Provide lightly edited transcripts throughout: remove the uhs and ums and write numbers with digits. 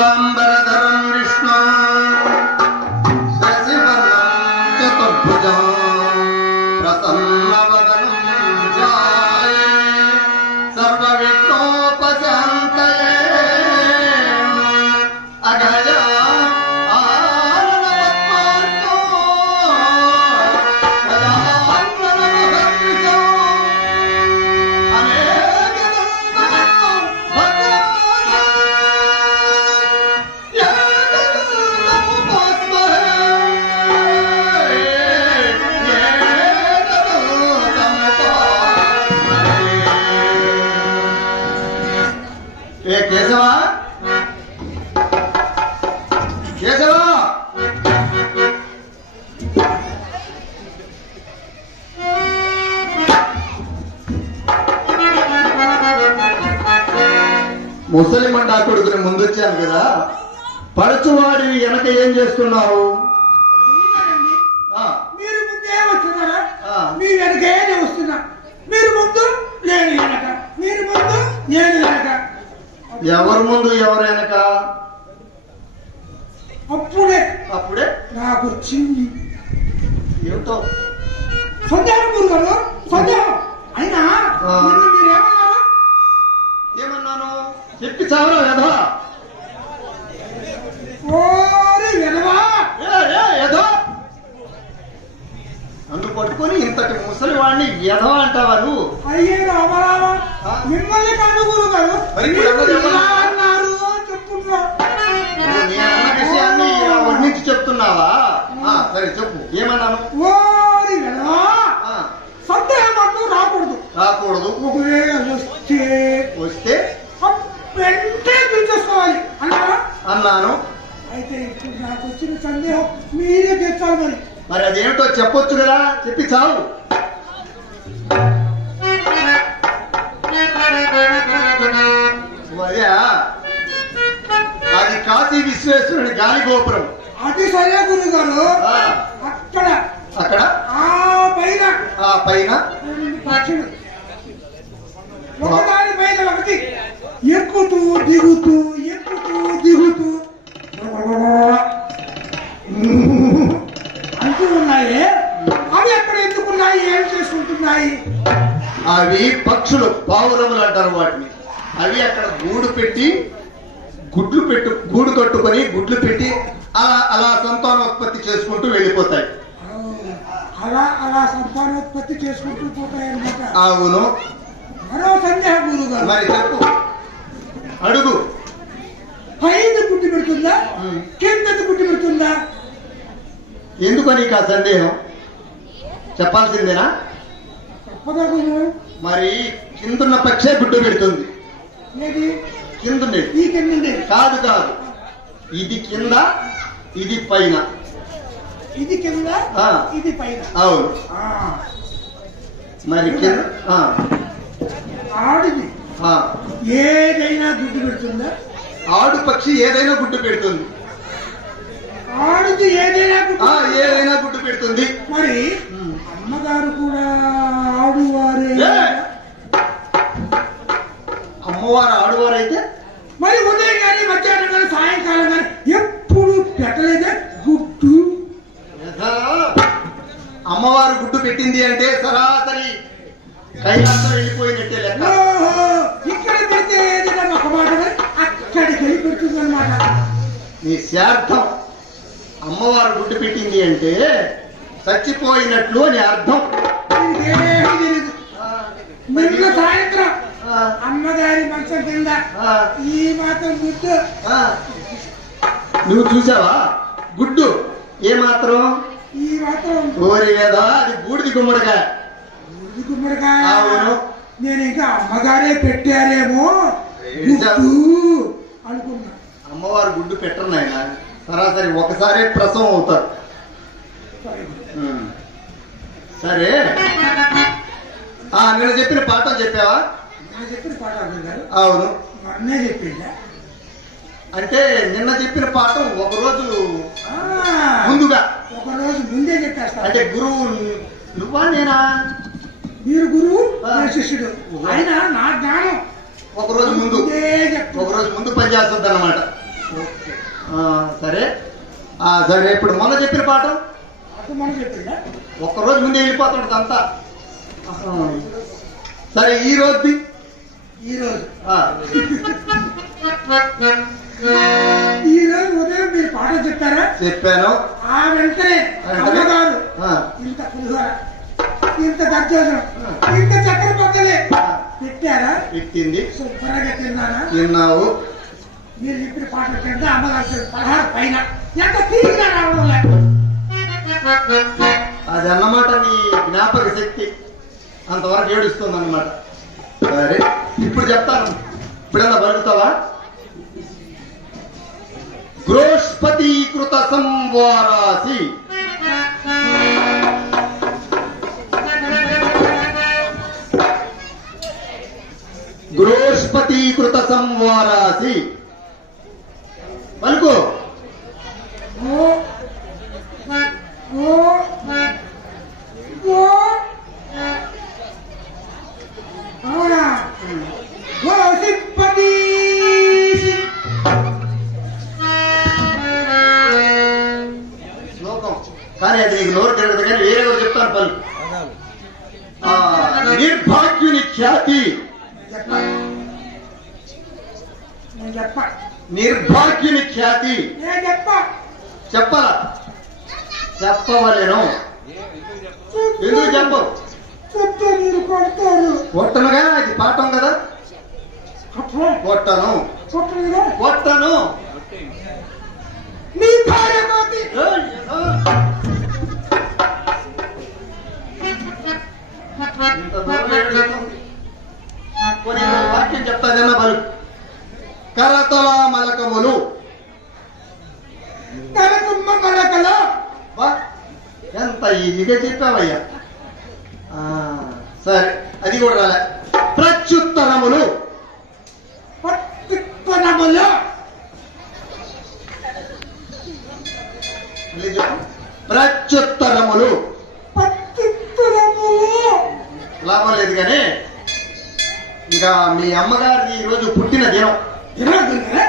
शुक्लांबरधरं विष्णु शशिवर्णं चतुर्भुजं प्रसन्नवदनं ध्याये सर्वविघ्नोपशान्तये अगजा కేశవా కేశవా ముసలి మండా కొడుకుని ముందొచ్చాను కదా, పరచువాడిని వెనక ఏం చేస్తున్నావు? మీరు ముందే వస్తున్నారా? మీరు వెనకే వస్తున్నా. మీరు ముందు నేను వెనక, మీరు ముందు నేను వెనక. ఎవరు ముందు ఎవరు వెనక? అప్పుడే అప్పుడే నాకు వచ్చింది ఏమిటో సందేహం. గురుగారు సందేహం అయినా మీరేమన్నారు? ఏమన్నాను చెప్పి చావరా వెధవా. ఓరి వెధవా ఏదో నన్ను పట్టుకొని ఇంతటి ముసలి వాడిని ఎదవా అంటావా నువ్వు? అయ్యే రామరామా, మిమ్మల్ని కాదు గురుగారు అన్నారు చెప్తున్నా. నేనన్న విషయాన్ని ఇలా వర్ణించి చెప్తున్నావా? సరే చెప్పు, ఏమన్నాను? ఓరి వెధవా, సందేహం అంటూ రాకూడదు. రాకూడదు. ఒకవేళ వస్తే వెంటనే తీర్చేసుకోవాలి అన్నారా? అన్నాను. అయితే ఇప్పుడు నాకు వచ్చిన సందేహం మీరే తీర్చాలి. మరి మరి అదేమిటో చెప్పొచ్చు కదా, చెప్పి చావు. అదే అది కాశీ విశ్వేశ్వరుని గాలి గోపురం. అది సరే గురుగారు. అక్కడ అక్కడ ఆ పైన పక్షులు ఒకదాని పైన ఒకటి ఎక్కుతూ దిగుతూ ఎక్కుతూ దిగుతూ అంటూ ఉన్నాయి. అవి ఎక్కడ ఎందుకున్నాయి, ఏం చేసుకుంటున్నాయి? అవి పక్షులు, పావురములు అంటారు వాటిని. అవి అక్కడ గూడు కట్టుకొని గుడ్లు పెట్టి అలా సంతానోత్పత్తి చేసుకుంటూ వెళ్ళిపోతాయి. అలా సంతానోత్పత్తి చేసుకుంటూ పోతాయి అన్నమాట. అవును. మరో సందేహం గురుగారు. మరి చెప్పు, అడుగు. పైన గుడ్డు పెడుతుందా, కిందకి గుడ్డు పెడుతుందా? ఎందుకని ఆ సందేహం చెప్పాల్సిందేనా? తప్పదా గురు? మరి కిందున్న పక్షే గుడ్డు పెడుతుంది. ఏది కిందుండే? ఈ కింద కాదు, ఇది కింద, ఇది పైన. ఇది కింద, ఇది పైన. అవును. మరి ఆడిది ఏదైనా గుడ్డు పెడుతుందా? ఆడు పక్షి ఏదైనా గుడ్డు పెడుతుంది. ఆడిది ఏదైనా గుడ్డు పెడుతుంది. మరి అమ్మగారు కూడా ఆడువారే. అమ్మవారు ఆడువారైతే మరి ఉదయం కానీ మధ్యాహ్నం కానీ సాయంకాలం కానీ ఎప్పుడు పెట్టలేదే గుడ్డు? అమ్మవారు గుడ్డు పెట్టింది అంటే సరాసరి కైలాసం వెళ్ళిపోయినట్టే లెక్క. ఇక్కడ పెడితే ఏదైనా ఒక మాట అక్కడికి వెళ్ళి పెడుతుంది అన్నమాట. నీ శార్థం. అమ్మవారు గుడ్డు పెట్టింది అంటే చచ్చిపోయినట్లు అని అర్థం. నిన్న సాయంత్రం అమ్మగారి మంచం కింద ఈ మాత్రం గుడ్డు నువ్వు చూసావా? గుడ్డు ఏ మాత్రం? ఈ మాత్రం. ఓరి లేదా, అది బూడిది గుమ్మడికాయ. బూడిది గుమ్మడికాయ. అవును. నేను ఇంకా అమ్మగారే పెట్టారేమో గుడ్డు అనుకున్నా. అమ్మవారు గుడ్డు పెట్టరు నాయన, సరాసరి ఒకసారి ప్రసవం అవుతారు. సరే, నేను చెప్పిన పాఠం చెప్పావా? చెప్పిన పాఠం అవును. అన్నే చెప్పిందా? అంటే నిన్న చెప్పిన పాఠం ఒకరోజు ముందుగా, ఒకరోజు ముందే చెప్పేస్తా. అంటే గురువు నువ్వా నేనా? మీరు గురువు, శిష్యుడు. ఆయన నా జ్ఞానం ఒకరోజు ముందు పనిచేస్తుంది అన్నమాట. సరే సరే ఇప్పుడు మొన్న చెప్పిన పాఠం అటు మనం చెప్పిందా ఒక్కరోజు ముందే వెళ్ళిపోతుంటది అంతా. సరే ఈ రోజుది ఈరోజు ఆ, ఈరోజు ఉదయం మీరు పాట చెప్పారా? చెప్పాను. ఆ వెంటనే అమ్మగారు ఆ, ఇంత పులిహోర, ఇంత దర్శనం, ఇంత చక్కెర పక్కలే పెట్టారా? ఎక్కింది. శుభ్రంగా తిన్నారా? తిన్నావు. మీరు చెప్పిన పాట కింద అమ్మగారు 16 పైన ఎంత తీరిగా రావడం లేదు. అది అన్నమాట నీ జ్ఞాపక శక్తి అంతవరకు ఏడుస్తుంది అన్నమాట. సరే ఇప్పుడు చెప్తాను. ఇప్పుడన్నా బలుగుతావా? గృహస్పతీకృత సంవారాసి గృహస్పతీకృత సంవారాసి పలుకు. ఓ ఓ ఓ అవునా? ఓ సింపతి శ్లోకం కానీ అది నీకు నోరు తిరగదు కానీ వేరే కూడా చెప్తాను పలు. నిర్భాగ్యుని ఖ్యాతి నేను చెప్పా నిర్భాగ్యుని ఖ్యాతి నేను చెప్పా చెప్పాలా? చెప్పవలేను. ఎందుకు చెప్పవు? చెప్తే మీరు కొడతారు. కొట్టనుగా, ఇది పాఠం కదా. కొట్టను కొట్టరుగా కొట్టను. నీ భార్య కోతి ఇంత దూరం ఏడుస్తుంది. కొన్ని వాక్యం చెప్తాదన్న బలు. కరతల మలకములు కరకుమ్మ మలకలో వా, ఎంత ఈజీగా చెప్పావయ్యా. సరే అది కూడా రాలే. ప్రత్యుత్తరములు పత్తిత్తనములో మళ్ళీ చెప్పు. ప్రత్యుత్తరములు పత్తిత్తనములో లాభం లేదు కానీ ఇంకా మీ అమ్మగారిది ఈరోజు పుట్టిన దినం. తినదుగా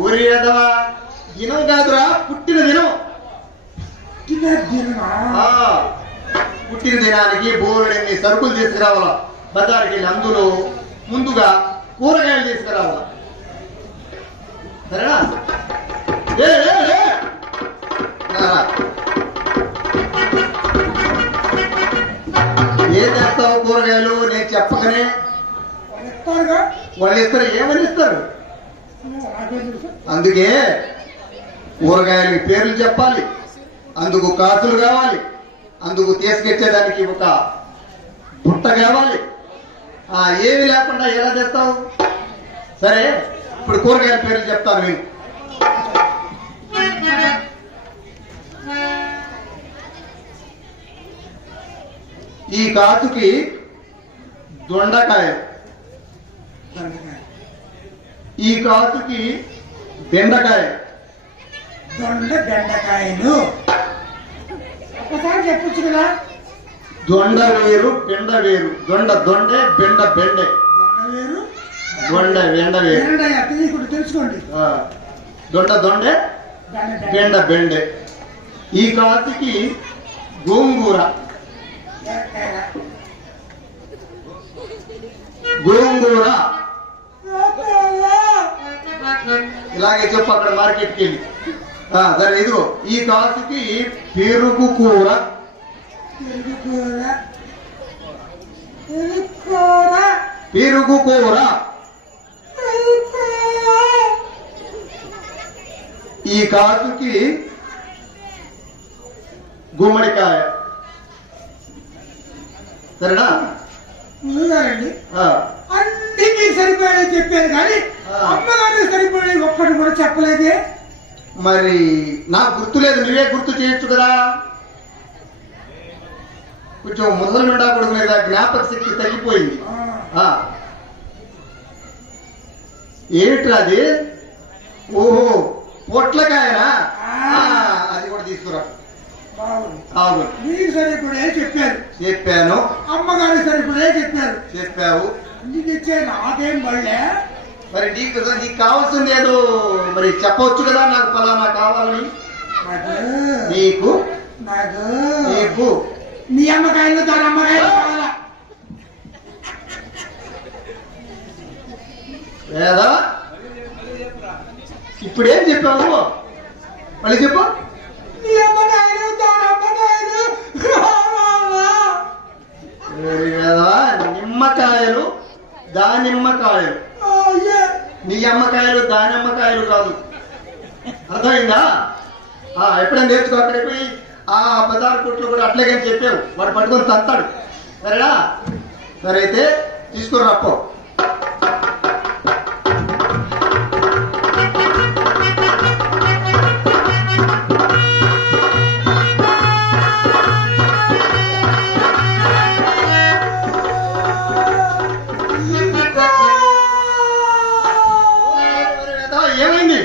ఊరి ఎదవా దినం కాదురా, పుట్టిన దినం. తినదుగా ఆ, పుట్టిన దినానికి బోరుడెన్ని సరుకులు తీసుకురావాలా బజార్కి వెళ్ళి. అందులో ముందుగా కూరగాయలు తీసుకురావాలా. సరేనా? ఏ, ఏ, ఏ. రా. ఏం చేస్తావు కూరగాయలు నేను చెప్పకనే? చెప్తారుగా వాళ్ళు ఇస్తారు. ఏమని ఇస్తారు? నాకే తెలుసు. అందుకే కూరగాయలకి పేర్లు చెప్పాలి, అందుకు కాసులు కావాలి, అందుకు తీసుకొచ్చేదానికి ఒక బుట్ట కావాలి. ఏమి లేకుండా ఎలా చేస్తావు? సరే ఇప్పుడు కూరగాయల పేర్లు చెప్తాను నేను. ఈ కాసుకి దొండకాయ, ఈ కాసుకి బెండకాయ, బెండకాయలు ఒకసారి చెప్పొచ్చు కదా. దొండ వేరు బెండ వేరు. దొండే బెండ బెండే. వేరు దొండ బెండ వేరు. తెలియకుండా తెలుసుకోండి. దొండే బెండ బెండే. ఈ కాసుకి గోంగూర, గోంగూర. ఇలాగే చెప్పు అక్కడ మార్కెట్కి వెళ్ళి. సరే ఇదిగో ఈ కాసుకి పెరుగు కూర, పెరుగు కూర. ఈ కాసుకి గుమ్మడికాయ. సరేనా? ముందుగారండి ఆ, అన్ని మీకు సరిపోయాడని చెప్పాను కానీ అమ్మగారికి సరిపోయే ఒక్కటి కూడా చెప్పలేదే. మరి నాకు గుర్తులేదు, నువ్వే గుర్తు చేయొచ్చు కదా. కొంచెం ముసలి నుండా కొడుకు లేదా జ్ఞాపక శక్తి తగ్గిపోయింది. ఏమిట్రా అది? ఓహో పొట్లకాయనా? అది కూడా తీసుకురా. అవును మీకు సరిపడే చెప్పారు. చెప్పాను. అమ్మగారికి సరిపడే చెప్పారు. చెప్పావు. అన్ని తెచ్చే నాకేం పడలే. మరి నీకు కావాల్సింది ఏదో మరి చెప్పవచ్చు కదా, నాకు ఫలానా కావాలని. నీకు నీకు నీ అమ్మకాయలు దాని అమ్మకాయలు కావాలా? లేదా ఇప్పుడేం చెప్పావు? మళ్ళీ చెప్పు. నీ అమ్మకాయలు దాని అమ్మకాయలు కావాలా? లేదా నిమ్మకాయలు దానిమ్మకాయలు. నీ అమ్మకాయలు దానిమ్మకాయలు కాదు, అర్థమైందా? ఎప్పుడైనా నేర్చుకో. అక్కడికి పోయి ఆ బజార్ కొట్లు కూడా అట్లాగే చెప్పావు, వాడు పట్టుకొని తస్తాడు. సరేనా? సరే అయితే తీసుకుని రప్పో. ఏమైంది?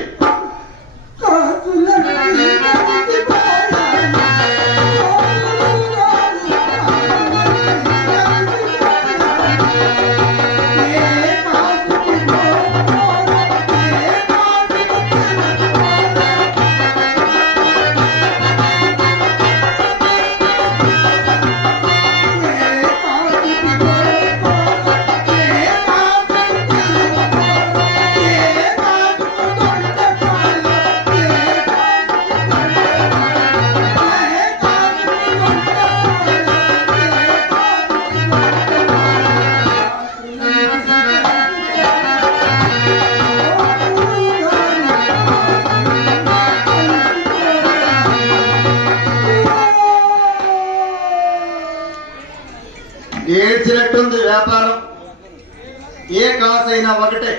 ఏడ్చినట్టుంది వ్యాపారం. ఏ కాసైనా ఒకటే,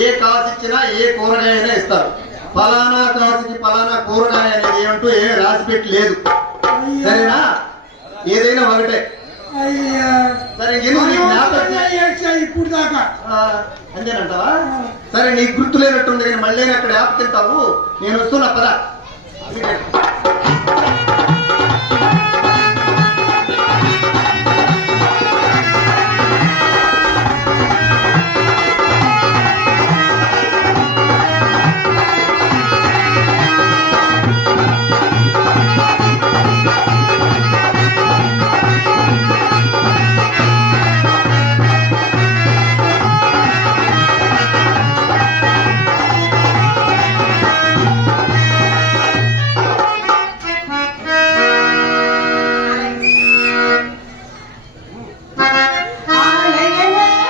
ఏ కాసు ఇచ్చినా ఏ కూరగాయ అయినా ఇస్తారు. ఫలానా కాసుకి ఫలానా కూరగాయ అనేది ఏమంటూ ఏం రాసి పెట్టి లేదు. సరేనా? ఏదైనా ఒకటే. సరే ఇప్పుడు దాకా అంతేనంటావా? సరే నీకు గుర్తు లేనట్టుంది కానీ మళ్ళీ అక్కడ యాప్ తింటావు. నేను వస్తున్నా పదా.